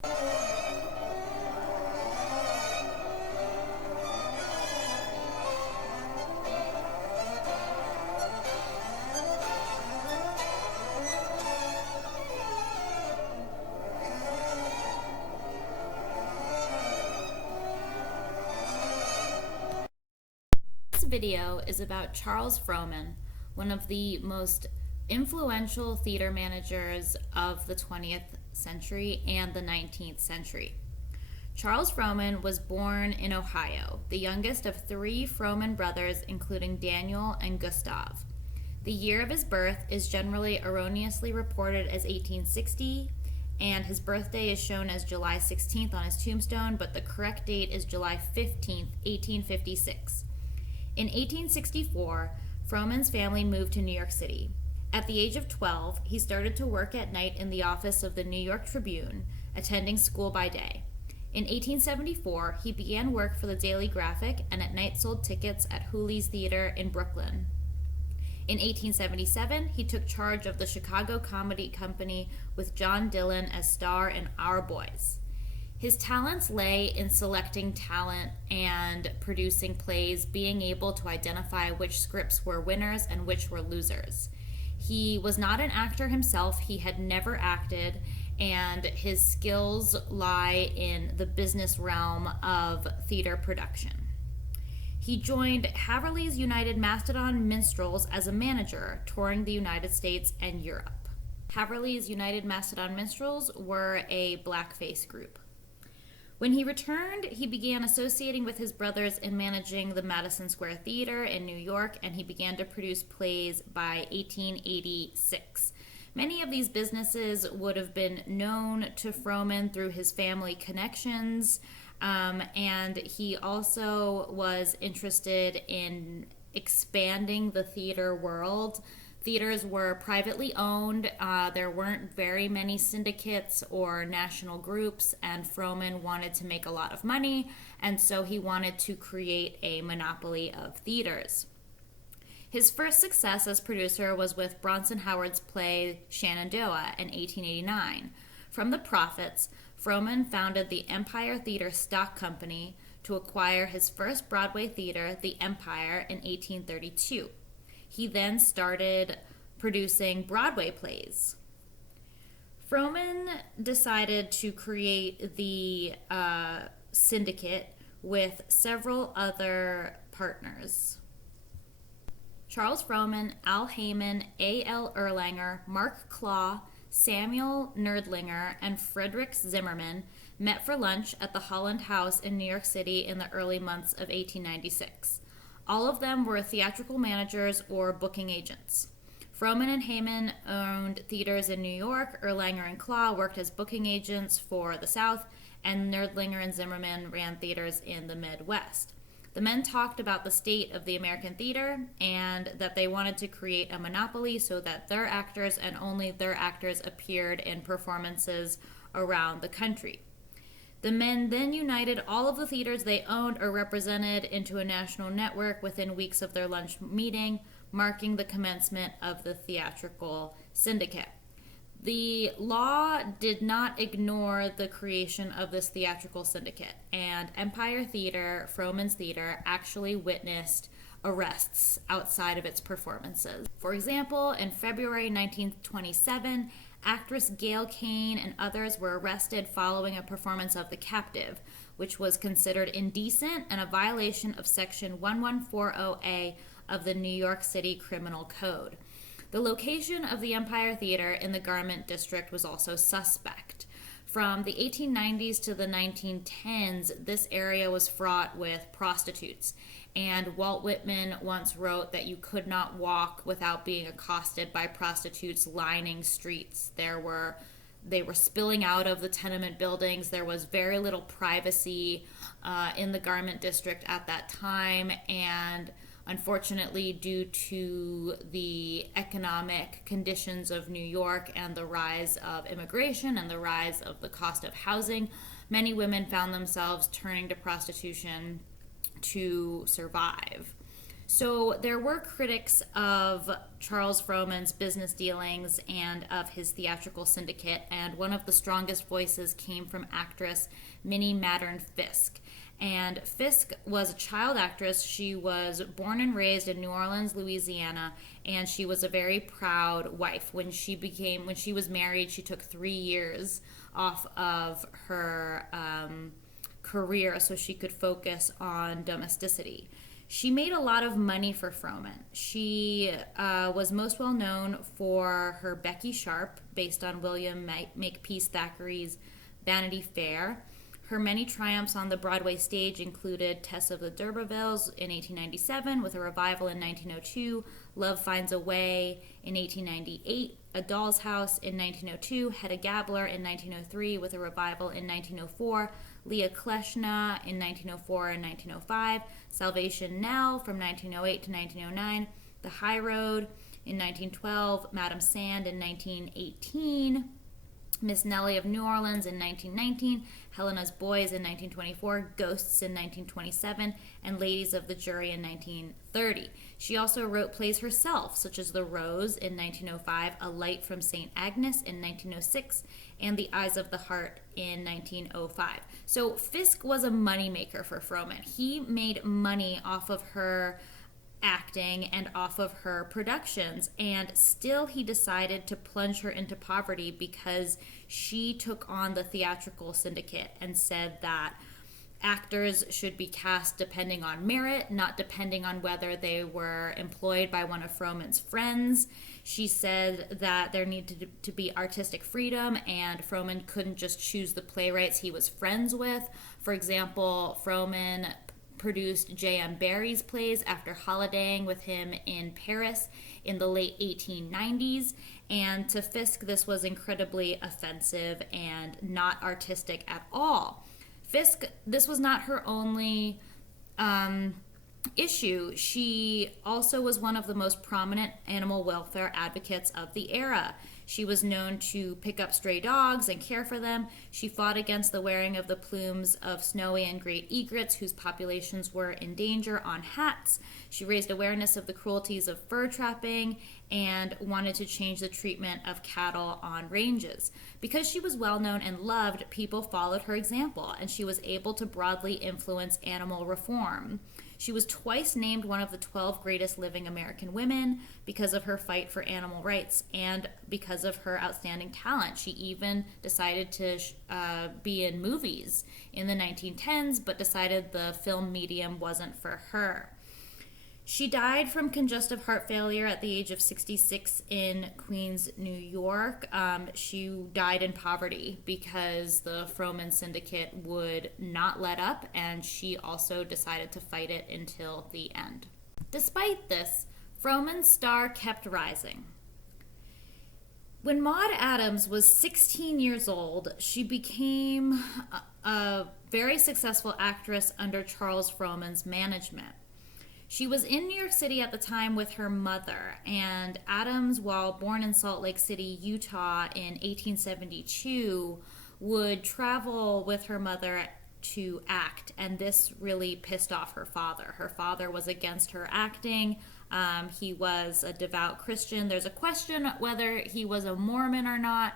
This video is about Charles Frohman, one of the most influential theater managers of the 20th century and the 19th century. Charles Frohman was born in Ohio, the youngest of three Frohman brothers, including Daniel and Gustav. The year of his birth is generally erroneously reported as 1860, and his birthday is shown as July 16th on his tombstone, but the correct date is July 15th, 1856. In 1864, Frohman's family moved to New York City. At the age of 12, he started to work at night in the office of the New York Tribune, attending school by day. In 1874, he began work for the Daily Graphic and at night sold tickets at Hooley's Theater in Brooklyn. In 1877, he took charge of the Chicago Comedy Company with John Dillon as star in Our Boys. His talents lay in selecting talent and producing plays, being able to identify which scripts were winners and which were losers. He was not an actor himself, he had never acted, and his skills lie in the business realm of theater production. He joined Haverly's United Mastodon Minstrels as a manager, touring the United States and Europe. Haverly's United Mastodon Minstrels were a blackface group. When he returned, he began associating with his brothers in managing the Madison Square Theater in New York, and he began to produce plays by 1886. Many of these businesses would have been known to Frohman through his family connections, and he also was interested in expanding the theater world. Theaters were privately owned. There weren't very many syndicates or national groups, and Frohman wanted to make a lot of money, and so he wanted to create a monopoly of theaters. His first success as producer was with Bronson Howard's play Shenandoah in 1889. From the profits, Frohman founded the Empire Theater Stock Company to acquire his first Broadway theater, the Empire, in 1832. He then started producing Broadway plays. Frohman decided to create the syndicate with several other partners. Charles Frohman, Al Heyman, A.L. Erlanger, Mark Klaw, Samuel Nerdlinger, and Frederick Zimmerman met for lunch at the Holland House in New York City in the early months of 1896. All of them were theatrical managers or booking agents. Frohman and Heyman owned theaters in New York. Erlanger and Klaw worked as booking agents for the South, and Nerdlinger and Zimmerman ran theaters in the Midwest. The men talked about the state of the American theater and that they wanted to create a monopoly so that their actors and only their actors appeared in performances around the country. The men then united all of the theaters they owned or represented into a national network within weeks of their lunch meeting, marking the commencement of the Theatrical Syndicate. The law did not ignore the creation of this Theatrical Syndicate, and Empire Theater, Frohman's theater, actually witnessed arrests outside of its performances. For example, in February 1927, actress Gail Kane and others were arrested following a performance of The Captive, which was considered indecent and a violation of Section 1140A of the New York City Criminal Code. The location of the Empire Theater in the Garment District was also suspect. From the 1890s to the 1910s, this area was fraught with prostitutes, and Walt Whitman once wrote that you could not walk without being accosted by prostitutes lining streets. They were spilling out of the tenement buildings. There was very little privacy in the Garment District at that time, and unfortunately, due to the economic conditions of New York and the rise of immigration and the rise of the cost of housing, many women found themselves turning to prostitution to survive. So there were critics of Charles Frohman's business dealings and of his theatrical syndicate, and one of the strongest voices came from actress Minnie Maddern Fiske. And Fiske was a child actress. She was born and raised in New Orleans, Louisiana, and she was a very proud wife. When she was married, she took 3 years off of her career so she could focus on domesticity. She made a lot of money for Frohman. She was most well known for her Becky Sharp, based on William Makepeace Thackeray's Vanity Fair. Her many triumphs on the Broadway stage included Tess of the D'Urbervilles in 1897 with a revival in 1902, Love Finds a Way in 1898, A Doll's House in 1902, Hedda Gabler in 1903 with a revival in 1904, Leah Kleshna in 1904 and 1905, Salvation Now from 1908 to 1909, The High Road in 1912, Madame Sand in 1918, Miss Nellie of New Orleans in 1919, Helena's Boys in 1924, Ghosts in 1927, and Ladies of the Jury in 1930. She also wrote plays herself, such as The Rose in 1905, A Light from St. Agnes in 1906, and The Eyes of the Heart in 1905. So Fiske was a moneymaker for Frohman. He made money off of her acting and off of her productions, and still he decided to plunge her into poverty because she took on the Theatrical Syndicate and said that actors should be cast depending on merit, not depending on whether they were employed by one of Frohman's friends. She said that there needed to be artistic freedom, and Frohman couldn't just choose the playwrights he was friends with. For example, Frohman produced J.M. Barrie's plays after holidaying with him in Paris in the late 1890s, and to Fiske this was incredibly offensive and not artistic at all. Fiske, this was not her only issue. She also was one of the most prominent animal welfare advocates of the era. She was known to pick up stray dogs and care for them. She fought against the wearing of the plumes of snowy and great egrets, whose populations were in danger, on hats. She raised awareness of the cruelties of fur trapping and wanted to change the treatment of cattle on ranges. Because she was well known and loved, people followed her example, and she was able to broadly influence animal reform. She was twice named one of the 12 greatest living American women because of her fight for animal rights and because of her outstanding talent. She even decided to be in movies in the 1910s, but decided the film medium wasn't for her. She died from congestive heart failure at the age of 66 in Queens, New York. She died in poverty because the Frohman Syndicate would not let up, and she also decided to fight it until the end. Despite this, Frohman's star kept rising. When Maude Adams was 16 years old, she became a very successful actress under Charles Frohman's management. She was in New York City at the time with her mother, and Adams, while born in Salt Lake City, Utah in 1872, would travel with her mother to act, and this really pissed off her father. Her father was against her acting. He was a devout Christian. There's a question whether he was a Mormon or not,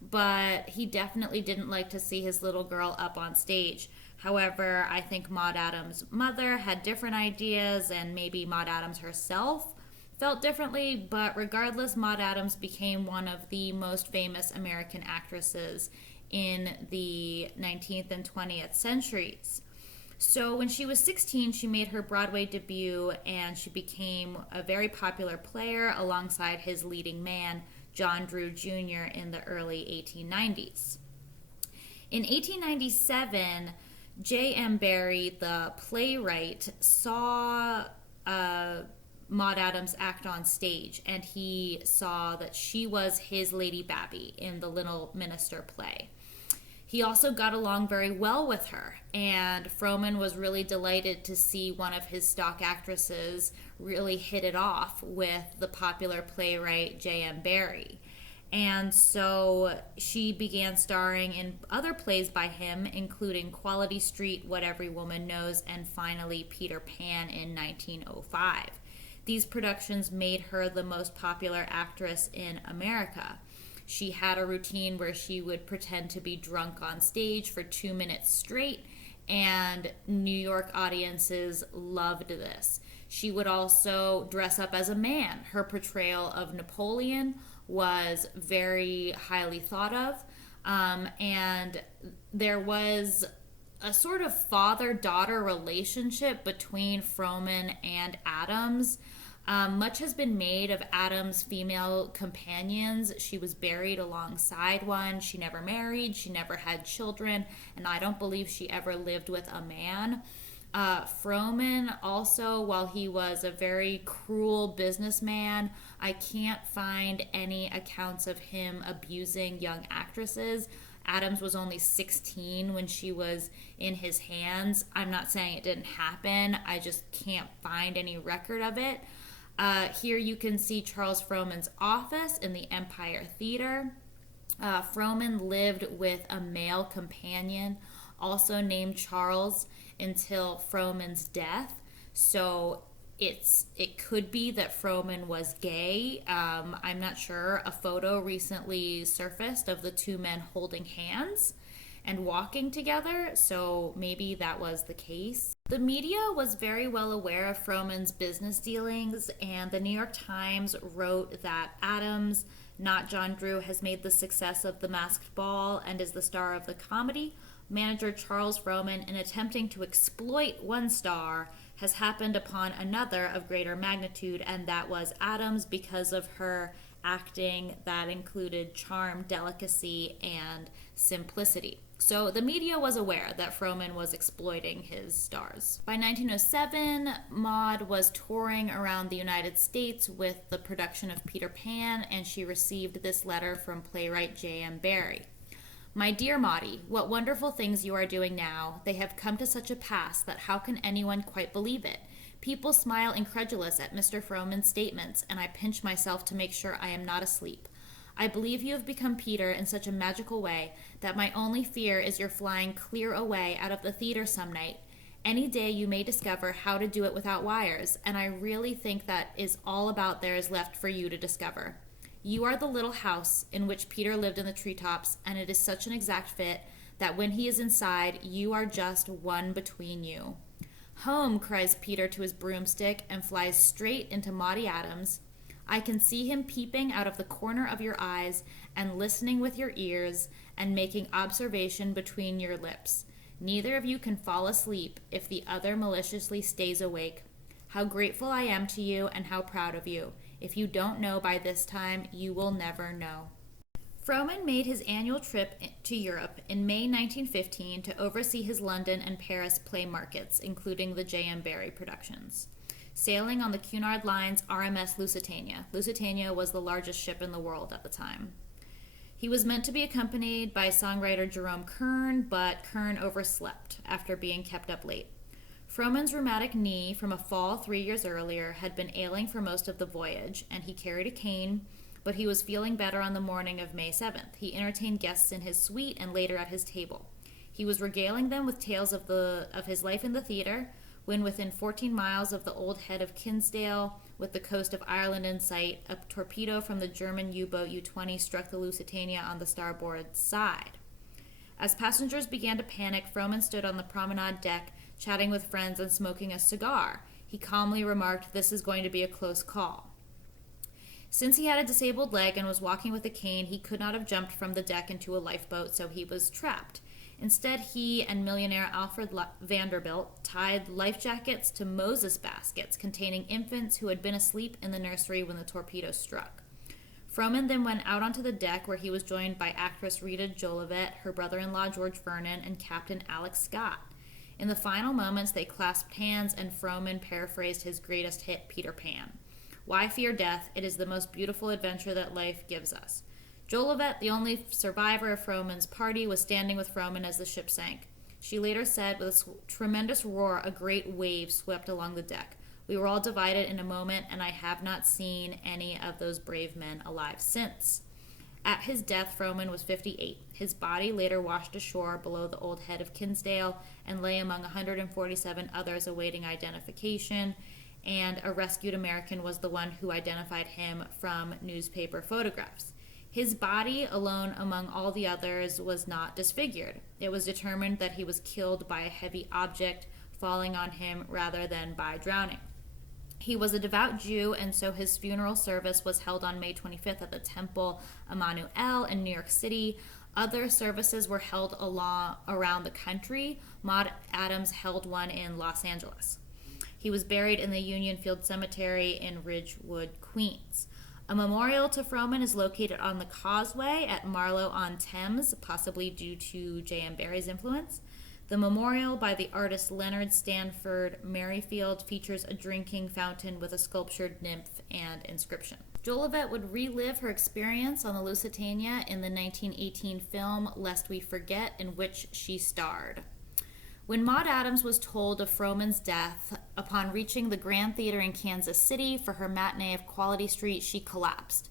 but he definitely didn't like to see his little girl up on stage. However, I think Maude Adams' mother had different ideas, and maybe Maude Adams herself felt differently, but regardless, Maude Adams became one of the most famous American actresses in the 19th and 20th centuries. So when she was 16, she made her Broadway debut, and she became a very popular player alongside his leading man, John Drew Jr., in the early 1890s. In 1897, J.M. Barrie, the playwright, saw Maude Adams act on stage, and he saw that she was his Lady Babby in the Little Minister play. He also got along very well with her, and Frohman was really delighted to see one of his stock actresses really hit it off with the popular playwright J.M. Barrie. And so she began starring in other plays by him, including Quality Street, What Every Woman Knows, and finally Peter Pan in 1905. These productions made her the most popular actress in America. She had a routine where she would pretend to be drunk on stage for 2 minutes straight, and New York audiences loved this. She would also dress up as a man. Her portrayal of Napoleon was very highly thought of, and there was a sort of father-daughter relationship between Frohman and Adams. Much has been made of Adams' female companions. She was buried alongside one. She never married. She never had children. And I don't believe she ever lived with a man. Frohman also, while he was a very cruel businessman, I can't find any accounts of him abusing young actresses. Adams was only 16 when she was in his hands. I'm not saying it didn't happen. I just can't find any record of it. Here you can see Charles Frohman's office in the Empire Theater. Frohman lived with a male companion, also named Charles, until Frohman's death. So it could be that Frohman was gay. I'm not sure. A photo recently surfaced of the two men holding hands and walking together, so maybe that was the case. The media was very well aware of Frohman's business dealings, and the New York Times wrote that Adams, not John Drew, has made the success of The Masked Ball and is the star of the comedy. Manager Charles Frohman, in attempting to exploit one star, has happened upon another of greater magnitude, and that was Adams, because of her acting that included charm, delicacy, and simplicity. So the media was aware that Frohman was exploiting his stars. By 1907, Maude was touring around the United States with the production of Peter Pan, and she received this letter from playwright J.M. Barrie. My dear Maudie, what wonderful things you are doing now. They have come to such a pass that how can anyone quite believe it? People smile incredulous at Mr. Frohman's statements, and I pinch myself to make sure I am not asleep. I believe you have become Peter in such a magical way that my only fear is your flying clear away out of the theater some night. Any day you may discover how to do it without wires, and I really think that is all about there is left for you to discover. You are the little house in which Peter lived in the treetops, and it is such an exact fit that when he is inside, you are just one between you. Home, cries Peter to his broomstick and flies straight into Maude Adams. I can see him peeping out of the corner of your eyes and listening with your ears and making observation between your lips. Neither of you can fall asleep if the other maliciously stays awake. How grateful I am to you and how proud of you. If you don't know by this time, you will never know. Frohman made his annual trip to Europe in May 1915 to oversee his London and Paris play markets, including the J.M. Barrie productions. Sailing on the Cunard Line's RMS Lusitania. Lusitania was the largest ship in the world at the time. He was meant to be accompanied by songwriter Jerome Kern, but Kern overslept after being kept up late. Frohman's rheumatic knee from a fall 3 years earlier had been ailing for most of the voyage, and he carried a cane, but he was feeling better on the morning of May 7th. He entertained guests in his suite and later at his table. He was regaling them with tales of his life in the theater, when within 14 miles of the old head of Kinsdale, with the coast of Ireland in sight, a torpedo from the German U-boat U-20 struck the Lusitania on the starboard side. As passengers began to panic, Frohman stood on the promenade deck, chatting with friends and smoking a cigar. He calmly remarked, "This is going to be a close call." Since he had a disabled leg and was walking with a cane, he could not have jumped from the deck into a lifeboat, so he was trapped. Instead, he and millionaire Alfred Vanderbilt tied life jackets to Moses baskets containing infants who had been asleep in the nursery when the torpedo struck. Frohman then went out onto the deck, where he was joined by actress Rita Jolivet, her brother-in-law George Vernon, and Captain Alex Scott. In the final moments, they clasped hands, and Frohman paraphrased his greatest hit, Peter Pan. Why fear death? It is the most beautiful adventure that life gives us. Jolivet, the only survivor of Frohman's party, was standing with Frohman as the ship sank. She later said, with a tremendous roar, a great wave swept along the deck. We were all divided in a moment, and I have not seen any of those brave men alive since. At his death, Frohman was 58. His body later washed ashore below the old head of Kinsdale and lay among 147 others awaiting identification, and a rescued American was the one who identified him from newspaper photographs. His body, alone among all the others, was not disfigured. It was determined that he was killed by a heavy object falling on him rather than by drowning. He was a devout Jew, and so his funeral service was held on May 25th at the Temple Emmanuel in New York City. Other services were held around the country. Maude Adams held one in Los Angeles. He was buried in the Union Field Cemetery in Ridgewood, Queens. A memorial to Frohman is located on the Causeway at Marlow-on-Thames, possibly due to J.M. Barrie's influence. The memorial by the artist Leonard Stanford Merrifield features a drinking fountain with a sculptured nymph and inscription. Jolivet would relive her experience on the Lusitania in the 1918 film Lest We Forget, in which she starred. When Maude Adams was told of Frohman's death, upon reaching the Grand Theater in Kansas City for her matinee of Quality Street, she collapsed.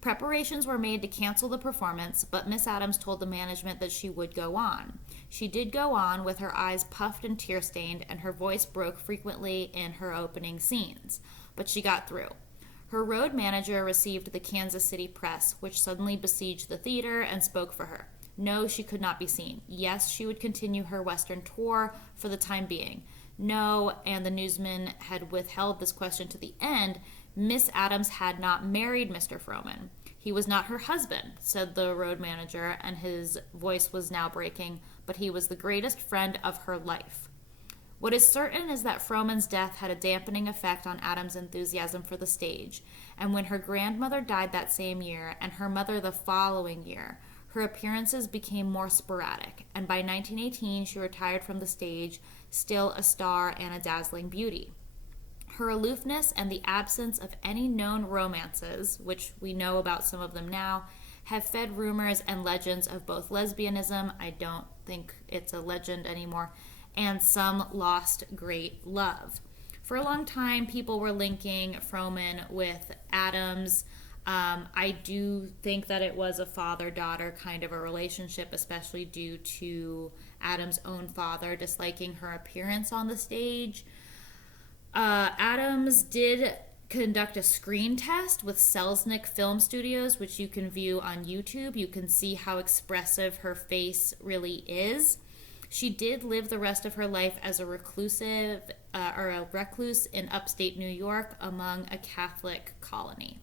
Preparations were made to cancel the performance, but Miss Adams told the management that she would go on. She did go on, with her eyes puffed and tear-stained, and her voice broke frequently in her opening scenes. But she got through. Her road manager received the Kansas City press, which suddenly besieged the theater and spoke for her. No, she could not be seen. Yes, she would continue her Western tour for the time being. No, and the newsman had withheld this question to the end, Miss Adams had not married Mr. Frohman. He was not her husband, said the road manager, and his voice was now breaking, but he was the greatest friend of her life. What is certain is that Frohman's death had a dampening effect on Adams' enthusiasm for the stage, and when her grandmother died that same year, and her mother the following year, her appearances became more sporadic, and by 1918 she retired from the stage, still a star and a dazzling beauty. Her aloofness and the absence of any known romances, which we know about some of them now, have fed rumors and legends of both lesbianism, I don't think it's a legend anymore, and some lost great love. For a long time, people were linking Frohman with Adams. I do think that it was a father-daughter kind of a relationship, especially due to Adams' own father disliking her appearance on the stage. Adams did conduct a screen test with Selznick Film Studios, which you can view on YouTube. You can see how expressive her face really is. She did live the rest of her life as a recluse in upstate New York among a Catholic colony.